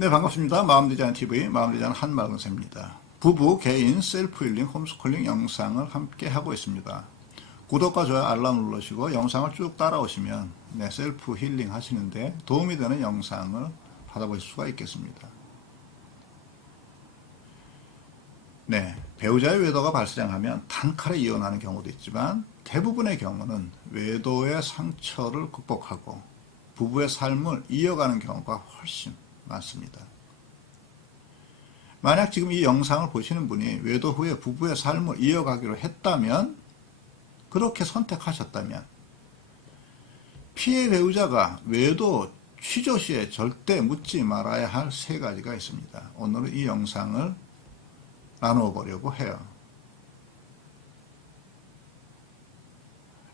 네, 반갑습니다. 마음디자인TV 마음디자인 한마근세입니다. 부부 개인 셀프 힐링 홈스쿨링 영상을 함께 하고 있습니다. 구독과 좋아요 알람 누르시고 영상을 쭉 따라오시면 셀프 힐링 하시는데 도움이 되는 영상을 받아보실 수가 있겠습니다. 배우자의 외도가 발생하면 단칼에 이혼하는 경우도 있지만 대부분의 경우는 외도의 상처를 극복하고 부부의 삶을 이어가는 경우가 훨씬 많습니다. 만약 지금 이 영상을 보시는 분이 외도 후에 부부의 삶을 이어가기로 했다면, 그렇게 선택하셨다면 피해 배우자가 외도 취조 시에 절대 묻지 말아야 할 3가지가 있습니다. 오늘은 이 영상을 나누어 보려고 해요.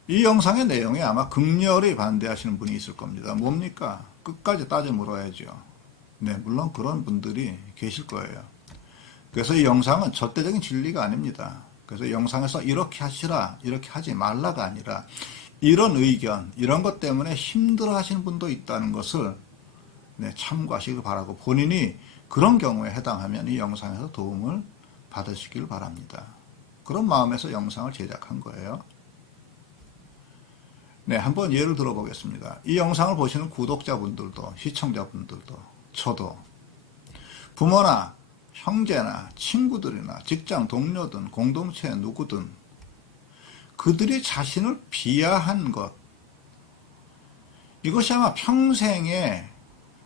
이 영상의 내용에 아마 극렬히 반대하시는 분이 있을 겁니다. 뭡니까? 끝까지 따져 물어야죠. 물론 그런 분들이 계실 거예요. 그래서 이 영상은 절대적인 진리가 아닙니다. 그래서 영상에서 이렇게 하시라, 이렇게 하지 말라가 아니라 이런 의견, 이런 것 때문에 힘들어 하시는 분도 있다는 것을 참고하시길 바라고, 본인이 그런 경우에 해당하면 이 영상에서 도움을 받으시길 바랍니다. 그런 마음에서 영상을 제작한 거예요. 한번 예를 들어 보겠습니다. 이 영상을 보시는 구독자분들도, 시청자분들도, 저도 부모나 형제나 친구들이나 직장 동료든 공동체의 누구든 그들이 자신을 비하한 것, 이것이 아마 평생의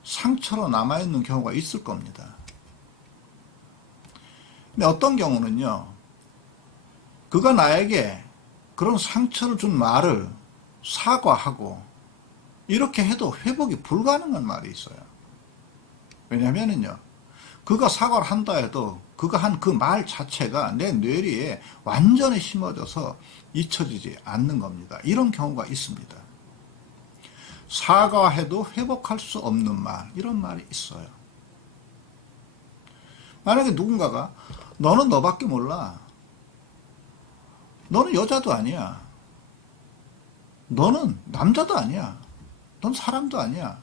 상처로 남아있는 경우가 있을 겁니다. 근데 어떤 경우는요, 그가 나에게 그런 상처를 준 말을 사과하고 이렇게 해도 회복이 불가능한 말이 있어요. 왜냐면은요, 그가 사과를 한다 해도 그가 한 그 말 자체가 내 뇌리에 완전히 심어져서 잊혀지지 않는 겁니다. 이런 경우가 있습니다. 사과해도 회복할 수 없는 말, 이런 말이 있어요. 만약에 누군가가 너는 너밖에 몰라, 너는 여자도 아니야, 너는 남자도 아니야, 넌 사람도 아니야,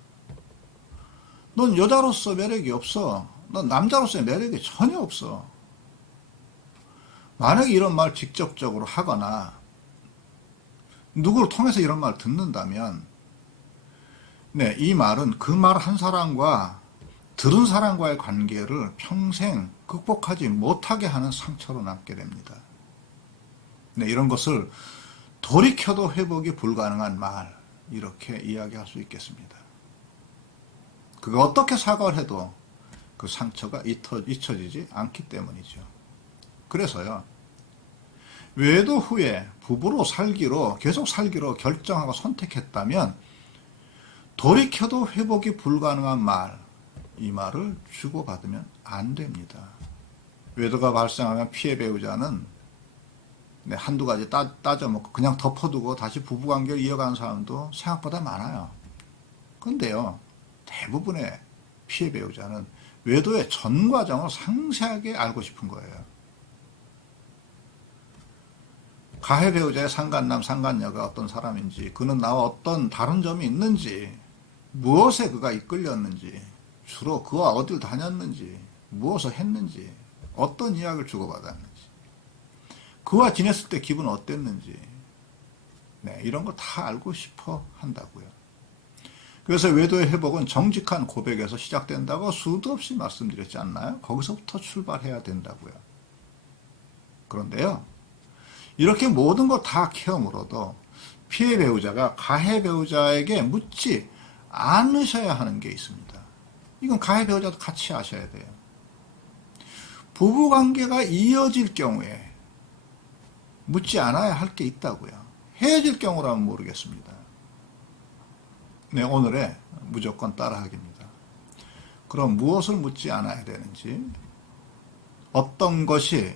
넌 여자로서 매력이 없어, 넌 남자로서의 매력이 전혀 없어. 만약에 이런 말 직접적으로 하거나 누구를 통해서 이런 말을 듣는다면 이 말은 그 말 한 사람과 들은 사람과의 관계를 평생 극복하지 못하게 하는 상처로 남게 됩니다. 이런 것을 돌이켜도 회복이 불가능한 말, 이렇게 이야기할 수 있겠습니다. 그가 어떻게 사과를 해도 그 상처가 잊혀지지 않기 때문이죠. 그래서요, 외도 후에 부부로 살기로, 계속 살기로 결정하고 선택했다면 돌이켜도 회복이 불가능한 말, 이 말을 주고받으면 안 됩니다. 외도가 발생하면 피해 배우자는 한두 가지 따져먹고 그냥 덮어두고 다시 부부관계를 이어가는 사람도 생각보다 많아요. 그런데요, 대부분의 피해 배우자는 외도의 전 과정을 상세하게 알고 싶은 거예요. 가해 배우자의 상간남, 상간녀가 어떤 사람인지, 그는 나와 어떤 다른 점이 있는지, 무엇에 그가 이끌렸는지, 주로 그와 어딜 다녔는지, 무엇을 했는지, 어떤 이야기를 주고받았는지, 그와 지냈을 때 기분은 어땠는지, 이런 거 다 알고 싶어 한다고요. 그래서 외도의 회복은 정직한 고백에서 시작된다고 수도 없이 말씀드렸지 않나요? 거기서부터 출발해야 된다고요. 그런데요, 이렇게 모든 걸 다 케어물어도 피해 배우자가 가해 배우자에게 묻지 않으셔야 하는 게 있습니다. 이건 가해 배우자도 같이 아셔야 돼요. 부부관계가 이어질 경우에 묻지 않아야 할 게 있다고요. 헤어질 경우라면 모르겠습니다. 오늘의 무조건 따라하기입니다. 그럼 무엇을 묻지 않아야 되는지, 어떤 것이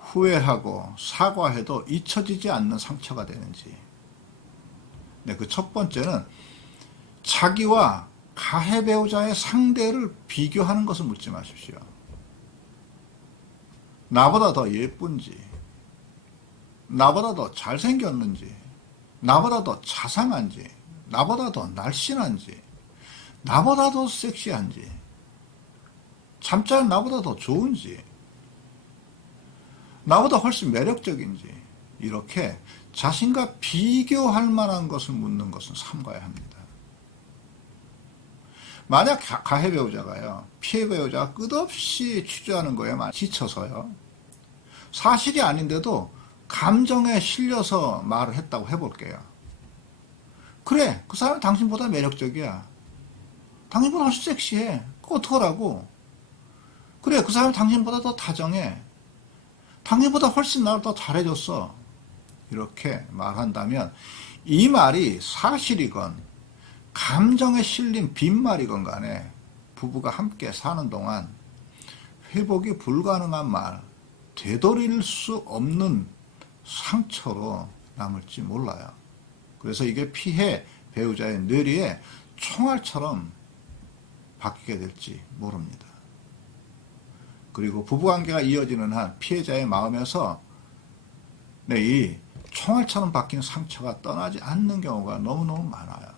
후회하고 사과해도 잊혀지지 않는 상처가 되는지. 그 첫 번째는 자기와 가해 배우자의 상대를 비교하는 것을 묻지 마십시오. 나보다 더 예쁜지, 나보다 더 잘생겼는지, 나보다 더 자상한지, 나보다 더 날씬한지, 나보다 더 섹시한지, 잠자는 나보다 더 좋은지, 나보다 훨씬 매력적인지, 이렇게 자신과 비교할 만한 것을 묻는 것은 삼가야 합니다. 만약 가해 배우자가요, 피해 배우자가 끝없이 취조하는 거에 지쳐서요, 사실이 아닌데도 감정에 실려서 말을 했다고 해볼게요. 그래, 그 사람이 당신보다 매력적이야. 당신보다 훨씬 섹시해. 그거 어떡하라고. 그래, 그 사람이 당신보다 더 다정해. 당신보다 훨씬 나를 더 잘해줬어. 이렇게 말한다면 이 말이 사실이건 감정에 실린 빈말이건 간에 부부가 함께 사는 동안 회복이 불가능한 말, 되돌릴 수 없는 상처로 남을지 몰라요. 그래서 이게 피해 배우자의 뇌리에 총알처럼 바뀌게 될지 모릅니다. 그리고 부부관계가 이어지는 한 피해자의 마음에서 이 총알처럼 박힌 상처가 떠나지 않는 경우가 너무너무 많아요.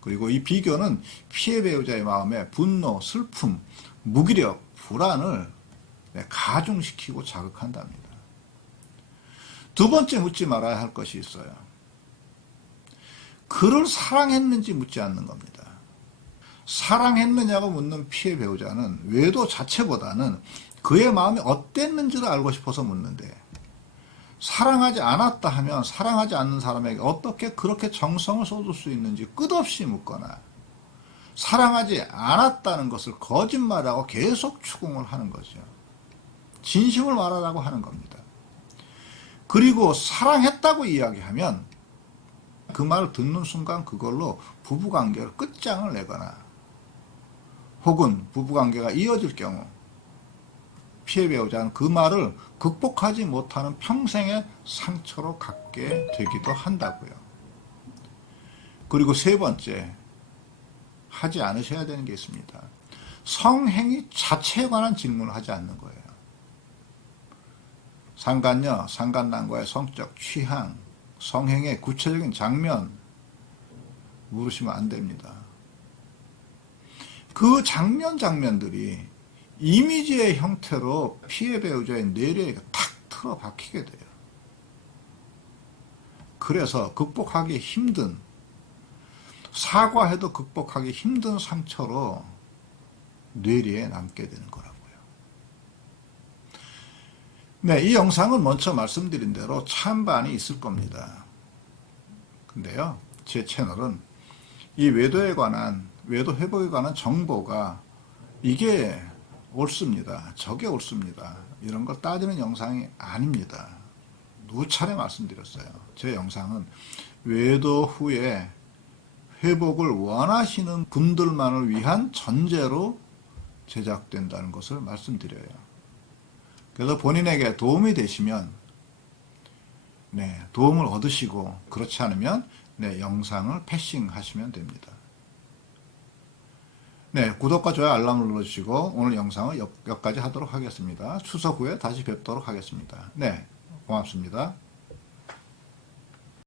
그리고 이 비교는 피해 배우자의 마음에 분노, 슬픔, 무기력, 불안을 가중시키고 자극한답니다. 두 번째 묻지 말아야 할 것이 있어요. 그를 사랑했는지 묻지 않는 겁니다. 사랑했느냐고 묻는 피해 배우자는 외도 자체보다는 그의 마음이 어땠는지를 알고 싶어서 묻는데, 사랑하지 않았다 하면 사랑하지 않는 사람에게 어떻게 그렇게 정성을 쏟을 수 있는지 끝없이 묻거나, 사랑하지 않았다는 것을 거짓말하고 계속 추궁을 하는 거죠. 진심을 말하라고 하는 겁니다. 그리고 사랑했다고 이야기하면 그 말을 듣는 순간 그걸로 부부관계를 끝장을 내거나, 혹은 부부관계가 이어질 경우 피해 배우자는 그 말을 극복하지 못하는 평생의 상처로 갖게 되기도 한다고요. 그리고 세 번째, 하지 않으셔야 되는 게 있습니다. 성행위 자체에 관한 질문을 하지 않는 거예요. 상간녀, 상간남과의 성적 취향, 성행의 구체적인 장면 물으시면 안 됩니다. 그 장면들이 이미지의 형태로 피해 배우자의 뇌리에 탁 틀어 박히게 돼요. 그래서 극복하기 힘든, 사과해도 극복하기 힘든 상처로 뇌리에 남게 되는 거라고요. 네, 이 영상은 먼저 말씀드린 대로 찬반이 있을 겁니다. 근데요, 제 채널은 이 외도에 관한, 외도 회복에 관한 정보가 이게 옳습니다, 저게 옳습니다, 이런 걸 따지는 영상이 아닙니다. 누차례 말씀드렸어요. 제 영상은 외도 후에 회복을 원하시는 분들만을 위한 전제로 제작된다는 것을 말씀드려요. 그래서 본인에게 도움이 되시면 도움을 얻으시고, 그렇지 않으면 영상을 패싱하시면 됩니다. 구독과 좋아요, 알람을 눌러주시고 오늘 영상은 여기까지 하도록 하겠습니다. 추석 후에 다시 뵙도록 하겠습니다. 고맙습니다.